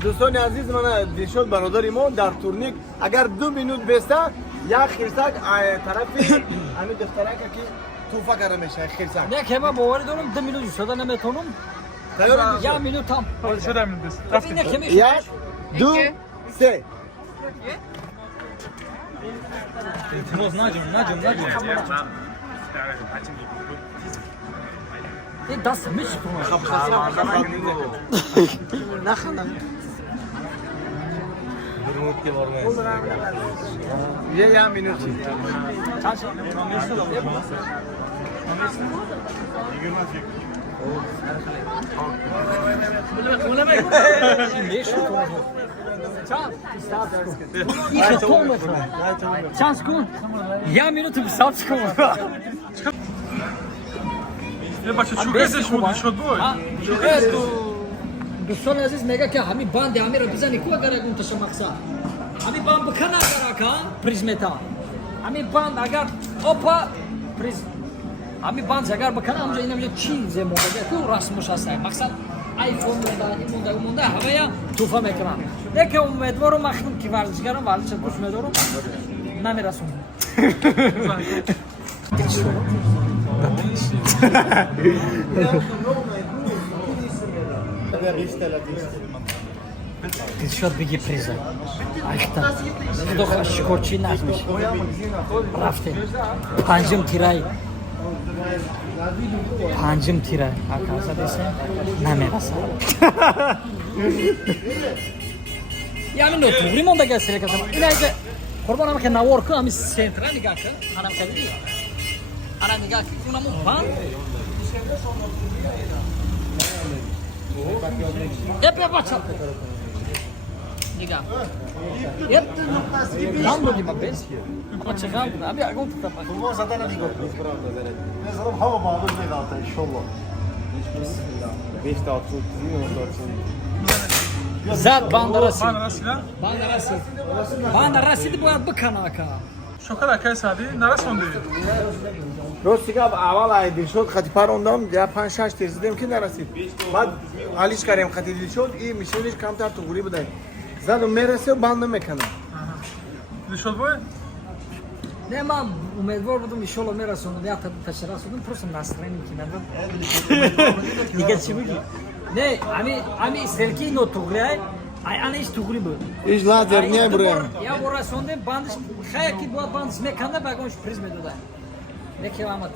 دوستان عزیز من دیشب برادر ما در تورنیک اگر 2 minut بسته یک خرسک طرف همین دختره که توفه کرده میشه خرسک نه که من باوری دارم 2 minut شده نمیتونم تیاری یا minut tam شده من بس نه که میشه 1 2 3 İtiraz nacım. Das mich ne kadar? یه minut Я минуту писал школу. یه بچه چوکش مود شد بود دوستان عزیز میگه که همین باند همین را بزنی کو اگر اون تشمخصا همین باند بکنه اگر کان پریزمتا همین باند اگر اوپا پریز همین باند اگر بکنه اونجا اینا میگه چیز مونده کو رسمش هست مقصد آیفون مونده هویا توفا میکنن نه که امیدوارم مخدوم کی ورزشگرم ورزش دوست میدارم نمیرسونم Dilshod begi priza. Ayta. Xudo shukrchi nazmish. Rafte. Panjim tiray. Panjim tiray. Akasa desa namerasa. Yani no tugri monda gelsene kasam. İlayda Qurbanam ke naworku ami centra nigah ke. Anam ke di. Ana nigah ke unamu ban. Hep yapacak. Nigah. Hep tam bu gibi bez. Ama çıkan abi agon tutmak. ما زدن دیگه نظرم هوا معلوم میاد ان شاء الله 5 تا 30 Zat bandarası. bana silah Bandarası. Bandarası bu ad kanaka. شکر که سادی نرس مونده راستی که اول ایدی شد خطی پروندم یا 5 6 ترزیدم که نرسید بعد حالیش کردیم خطی دیل شد این میشونش کمتر تو گوری بودن زدم میرسه و بند میکنم شد بود Ne mam umiedvar budum inşallah merasonu ya taşırasonu просто настроение кинадам. Diga çibugi. Ne ami selki no tugray ay ana iş tugri bu. hiç lazer niye buraya Ya orasonda bandış khaya ki bu bandış mekanda bagoş prizme doda. Ne ki amat.